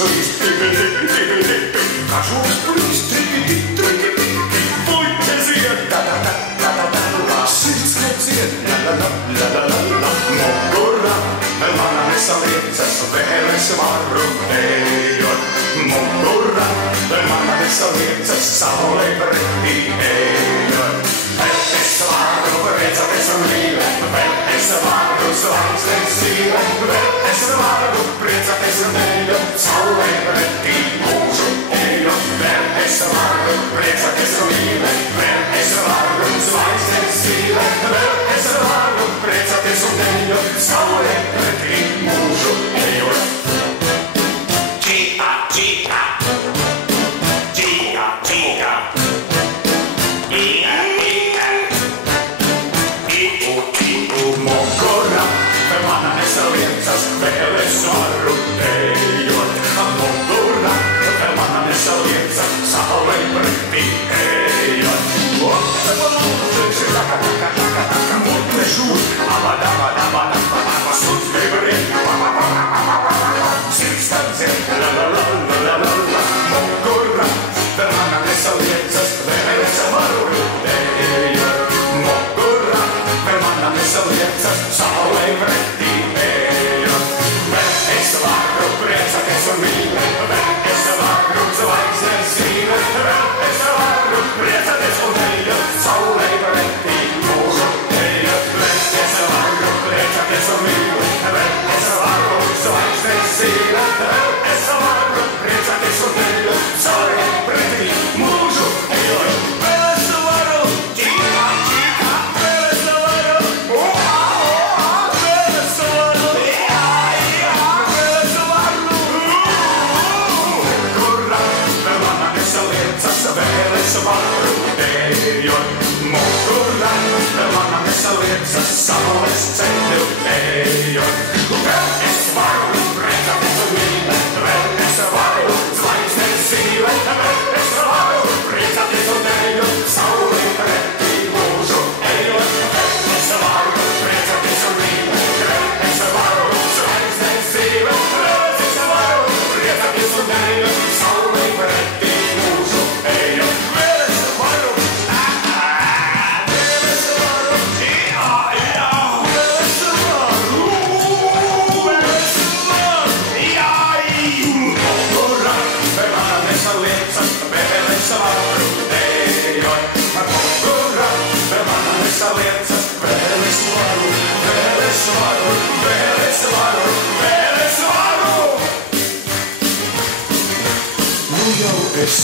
please, casuals, please, pointers in, da-da-da-da-da-da, sirdskrets in, la-la-la-la-la-la, Mokura, hermanaressa lietsas, veres varuntejon. Mokura, hermanaressa lietsas, saulei bretti eijon. Vertes varu, priecāties un mīlēt, vertes varu, zvaigznes zīlēt, vertes varu, priecāties un mīlēt, saulei pretī mūžu ejot. Vertes varu, priecāties un mīlēt, vertes varu, zvaigznes zīlēt, vertes varu, priecāties un mīlēt, saulei pretī mūžu ejot. Čīka, čīka, čīka, čīka, Mokura, hermanaressa lietsas, veres varuntejon. Mokura, hermanaressa lietsas, saulei pretī eijon. Mutte žūs, abadabadabadabadaba, suns vibrēt, sirdstarps ir, la-la-la-la-la-la. Mokura, hermanaressa lietsas, veres varuntejon. Mokura, hermanaressa lietsas, saulei pretī eijon. Vertes varu, priecāties un mīlēt, vertes varu, zvaigznes zīlēt, vertes varu, priecāties un mīlēt, saulei pretī mūžu ejot. Vertes varu, priecāties un mīlēt, vertes varu, zvaigznes zīlēt, vertes varu, priecāties un mīlēt, saulei pretī mūžu ejot. Vertes varu, čīka, čīka, vertes varu, vertes varu, vertes varu. Mokura, hermanaressa lietsas, veres varuntejon. Mokura, hermanaressa lietsas, saules ceļu ejot. Vertes varu, priecāties un mīlēt, vertes varu, zvaigznes zīlēt, vertes varu, priecāties un mīlēt, saulei pretī mūžu ejot. Vertes varu, priecāties un mīlēt, vertes varu, zvaigznes zīlēt, vertes varu, priecāties un mīlēt, saulei pretī mūžu ejot. Vertes varu, vertes varu, vertes varu, vertes varu, Mokura, hermanaressa lietsas, veres varuntejon. Mokura, hermanaressa lietsas, veres varu, veres varu, veres varu, veres varu. Nu jau es